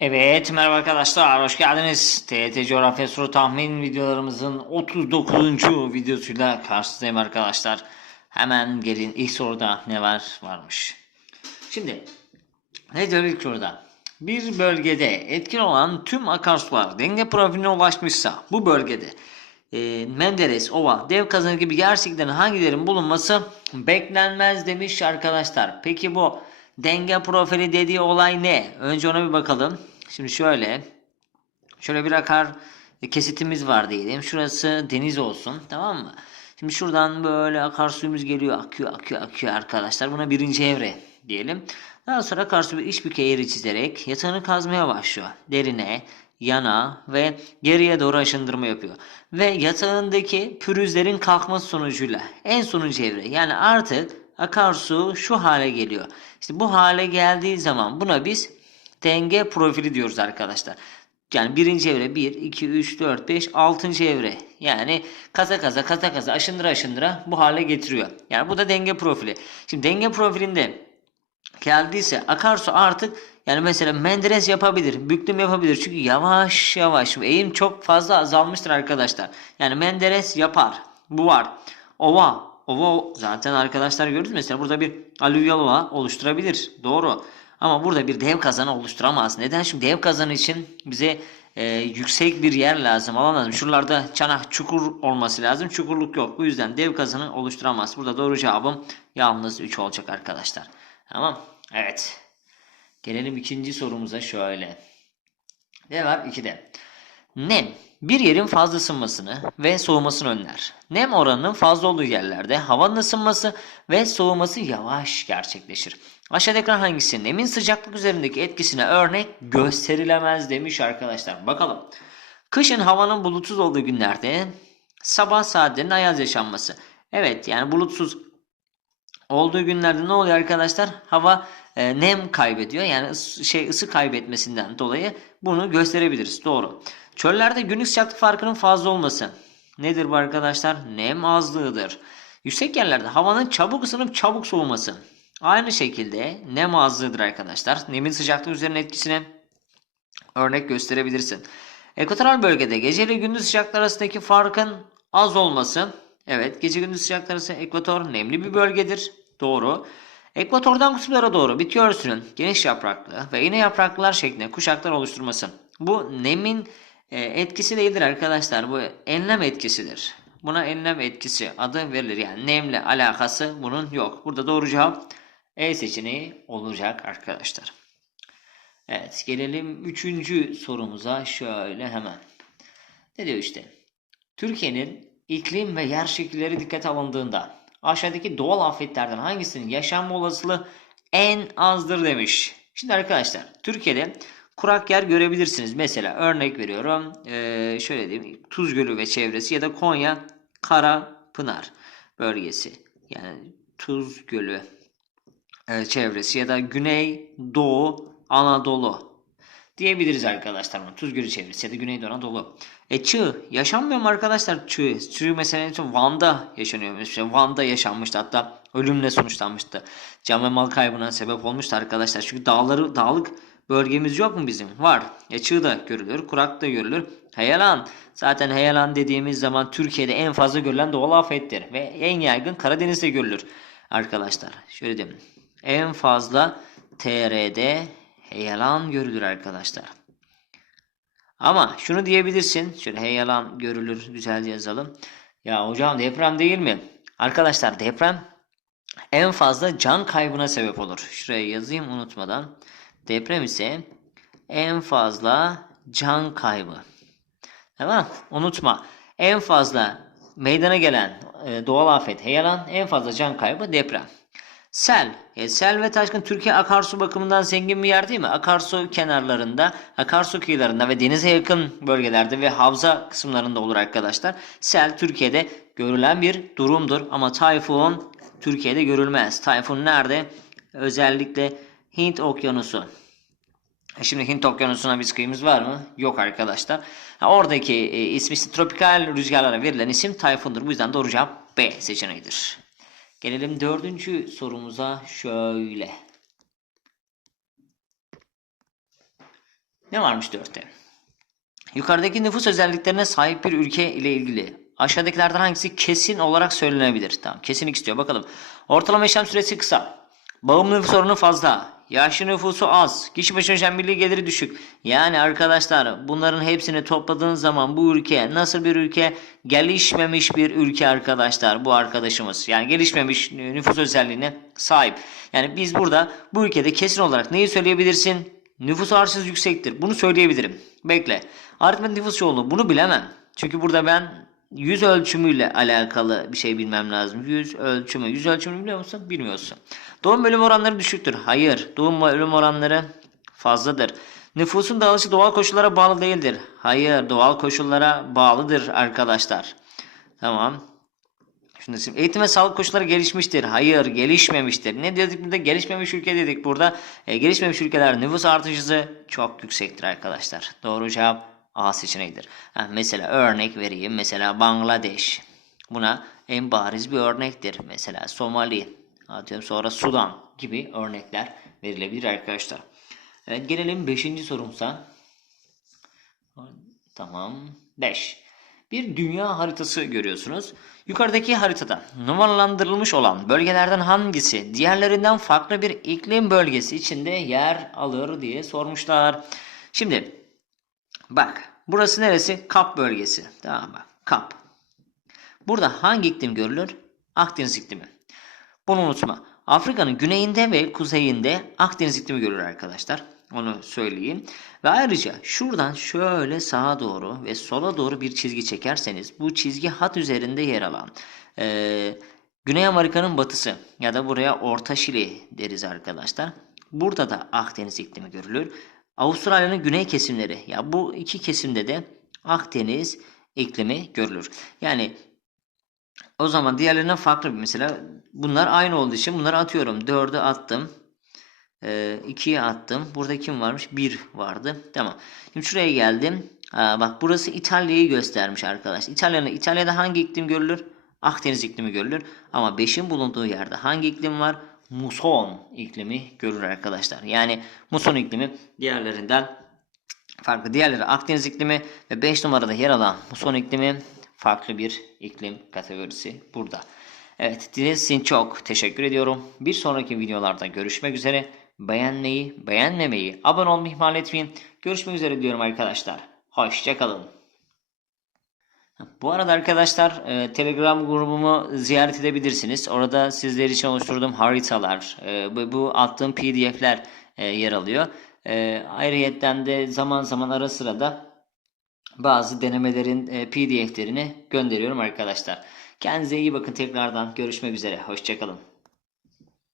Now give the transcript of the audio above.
Evet merhaba arkadaşlar hoş geldiniz. TYT Coğrafya Soru Tahmin videolarımızın 39. videosuyla karşınızdayım arkadaşlar. Hemen gelin ilk soruda ne var varmış. Şimdi ne diyor ilk soruda? Bir bölgede etkin olan tüm akarsular denge profiline ulaşmışsa bu bölgede e, Menderes, Ova, Dev Kazanı gibi gerçekten hangilerinin bulunması beklenmez demiş arkadaşlar. Peki bu denge profili dediği olay ne? Önce ona bir bakalım. Şimdi şöyle şöyle bir akar kesitimiz var diyelim. Şurası deniz olsun tamam mı? Şimdi şuradan böyle akarsuyumuz geliyor akıyor akıyor akıyor arkadaşlar. Buna birinci evre diyelim. Daha sonra akarsu bir iç büke eğri çizerek yatağını kazmaya başlıyor. Derine, yana ve geriye doğru aşındırma yapıyor. Ve yatağındaki pürüzlerin kalkması sonucuyla en sonuncu evre yani artık akarsu şu hale geliyor. İşte bu hale geldiği zaman buna biz denge profili diyoruz arkadaşlar. Yani birinci evre 1, 2, 3, 4, 5, 6. evre. Yani kaza kaza kaza kaza aşındıra aşındıra bu hale getiriyor. Yani bu da denge profili. Şimdi denge profilinde geldiyse akarsu artık yani mesela menderes yapabilir, büklüm yapabilir. Çünkü yavaş yavaş eğim çok fazla azalmıştır arkadaşlar. Yani menderes yapar. Bu var. Ova. Ova zaten arkadaşlar gördünüz mesela burada bir alüvyal ova oluşturabilir. Doğru. Ama burada bir dev kazanı oluşturamaz. Neden? Çünkü dev kazanı için bize e, yüksek bir yer lazım, alan lazım. Şuralarda çanak çukur olması lazım. Çukurluk yok. Bu yüzden dev kazanı oluşturamaz. Burada doğru cevabım yalnız 3 olacak arkadaşlar. Tamam. Evet. Gelelim ikinci sorumuza şöyle. Ne var? 2'de. Nem bir yerin fazla ısınmasını ve soğumasını önler. Nem oranının fazla olduğu yerlerde havanın ısınması ve soğuması yavaş gerçekleşir. Aşağıda ekran hangisi nemin sıcaklık üzerindeki etkisine örnek gösterilemez demiş arkadaşlar. Bakalım. Kışın havanın bulutsuz olduğu günlerde sabah saatlerinde ayaz yaşanması. Evet yani bulutsuz olduğu günlerde ne oluyor arkadaşlar? Hava e, nem kaybediyor. Yani ıs- şey ısı kaybetmesinden dolayı bunu gösterebiliriz. Doğru. Çöllerde günlük sıcaklık farkının fazla olması. Nedir bu arkadaşlar? Nem azlığıdır. Yüksek yerlerde havanın çabuk ısınıp çabuk soğuması. Aynı şekilde nem azlığıdır arkadaşlar. Nemin sıcaklık üzerine etkisine örnek gösterebilirsin. Ekvatoral bölgede gece ile gündüz sıcaklıkları arasındaki farkın az olması. Evet gece gündüz sıcaklıkları arası ekvator nemli bir bölgedir. Doğru. Ekvatordan kutuplara doğru bitki geniş yapraklı ve iğne yapraklılar şeklinde kuşaklar oluşturması. Bu nemin e, etkisi değildir arkadaşlar. Bu enlem etkisidir. Buna enlem etkisi adı verilir. Yani nemle alakası bunun yok. Burada doğru cevap E seçeneği olacak arkadaşlar. Evet gelelim üçüncü sorumuza şöyle hemen. Ne diyor işte? Türkiye'nin iklim ve yer şekilleri dikkate alındığında aşağıdaki doğal afetlerden hangisinin yaşanma olasılığı en azdır demiş. Şimdi arkadaşlar Türkiye'de kurak yer görebilirsiniz. Mesela örnek veriyorum eee, şöyle diyeyim Tuz Gölü ve çevresi ya da Konya Karapınar bölgesi. Yani Tuz Gölü e, çevresi ya da Güney Doğu Anadolu diyebiliriz arkadaşlar. Tuz Gölü çevresi ya da Güneydoğu Anadolu. E çığ yaşanmıyor mu arkadaşlar çığ? Çığ mesela Van'da yaşanıyor. Mesela Van'da yaşanmıştı hatta ölümle sonuçlanmıştı. Can ve mal kaybına sebep olmuştu arkadaşlar. Çünkü dağları dağlık bölgemiz yok mu bizim? Var. E çığ da görülür, kurak da görülür. Heyelan. Zaten heyelan dediğimiz zaman Türkiye'de en fazla görülen doğal afettir. Ve en yaygın Karadeniz'de görülür. Arkadaşlar şöyle diyeyim. En fazla TR'de heyelan görülür arkadaşlar. Ama şunu diyebilirsin. Şöyle heyelan görülür. Güzelce yazalım. Ya hocam deprem değil mi? Arkadaşlar deprem en fazla can kaybına sebep olur. Şuraya yazayım unutmadan. Deprem ise en fazla can kaybı. Tamam Unutma. En fazla meydana gelen e, doğal afet heyelan, en fazla can kaybı deprem. Sel. E, sel ve taşkın Türkiye akarsu bakımından zengin bir yer değil mi? Akarsu kenarlarında, akarsu kıyılarında ve denize yakın bölgelerde ve havza kısımlarında olur arkadaşlar. Sel Türkiye'de görülen bir durumdur ama tayfun Türkiye'de görülmez. Tayfun nerede? Özellikle Hint Okyanusu. E Şimdi Hint Okyanusu'na biz kıyımız var mı? Yok arkadaşlar. Oradaki e, ismi ise tropikal rüzgarlara verilen isim tayfundur. Bu yüzden doğru cevap B seçeneğidir. Gelelim dördüncü sorumuza şöyle. Ne varmış 4'te? Yukarıdaki nüfus özelliklerine sahip bir ülke ile ilgili aşağıdakilerden hangisi kesin olarak söylenebilir? Tamam kesinlik istiyor. Bakalım. Ortalama yaşam süresi kısa. Bağımlı nüfus oranı fazla. Yaşlı nüfusu az. Kişi başına yaşam milli geliri düşük. Yani arkadaşlar bunların hepsini topladığınız zaman bu ülke nasıl bir ülke? Gelişmemiş bir ülke arkadaşlar bu arkadaşımız. Yani gelişmemiş nüfus özelliğine sahip. Yani biz burada bu ülkede kesin olarak neyi söyleyebilirsin? Nüfus artışı yüksektir. Bunu söyleyebilirim. Bekle. Aritmetik nüfus yoğunluğu bunu bilemem. Çünkü burada ben yüz ölçümüyle alakalı bir şey bilmem lazım. Yüz ölçümü. Yüz ölçümünü biliyor musun? Bilmiyorsun. Doğum ölüm oranları düşüktür. Hayır. Doğum ölüm oranları fazladır. Nüfusun dağılışı doğal koşullara bağlı değildir. Hayır. Doğal koşullara bağlıdır arkadaşlar. Tamam. Şunu şimdi eğitim ve sağlık koşulları gelişmiştir. Hayır, gelişmemiştir. Ne dedik burada? Gelişmemiş ülke dedik burada. E, gelişmemiş ülkeler nüfus artışı çok yüksektir arkadaşlar. Doğru cevap A seçeneğidir. Mesela örnek vereyim. Mesela Bangladeş. Buna en bariz bir örnektir. Mesela Somali, atıyorum sonra Sudan gibi örnekler verilebilir arkadaşlar. Evet, gelelim 5. sorumuza. Tamam. 5. Bir dünya haritası görüyorsunuz. Yukarıdaki haritada numaralandırılmış olan bölgelerden hangisi diğerlerinden farklı bir iklim bölgesi içinde yer alır diye sormuşlar. Şimdi bak burası neresi? Kap bölgesi. Tamam bak Kap. Burada hangi iklim görülür? Akdeniz iklimi. Bunu unutma. Afrika'nın güneyinde ve kuzeyinde Akdeniz iklimi görülür arkadaşlar. Onu söyleyeyim. Ve ayrıca şuradan şöyle sağa doğru ve sola doğru bir çizgi çekerseniz bu çizgi hat üzerinde yer alan e, Güney Amerika'nın batısı ya da buraya Orta Şili deriz arkadaşlar. Burada da Akdeniz iklimi görülür. Avustralya'nın güney kesimleri ya bu iki kesimde de Akdeniz iklimi görülür. Yani o zaman diğerlerinden farklı bir mesela bunlar aynı olduğu için bunları atıyorum. 4'ü attım. 2'ye attım. Burada kim varmış? 1 vardı. Tamam. Şimdi şuraya geldim. Bak burası İtalya'yı göstermiş arkadaş. İtalya'nın İtalya'da hangi iklim görülür? Akdeniz iklimi görülür. Ama 5'in bulunduğu yerde hangi iklim var? Muson iklimi görülür arkadaşlar. Yani muson iklimi diğerlerinden farklı. Diğerleri Akdeniz iklimi ve 5 numarada yer alan muson iklimi farklı bir iklim kategorisi burada. Evet dinlediğiniz için çok teşekkür ediyorum. Bir sonraki videolarda görüşmek üzere. Beğenmeyi, beğenmemeyi, abone olmayı ihmal etmeyin. Görüşmek üzere diyorum arkadaşlar. Hoşçakalın. Bu arada arkadaşlar e, Telegram grubumu ziyaret edebilirsiniz. Orada sizler için oluşturduğum haritalar, e, bu, bu attığım pdf'ler e, yer alıyor. E, ayrıyetten de zaman zaman ara sıra da bazı denemelerin e, pdf'lerini gönderiyorum arkadaşlar. Kendinize iyi bakın tekrardan görüşmek üzere. Hoşçakalın.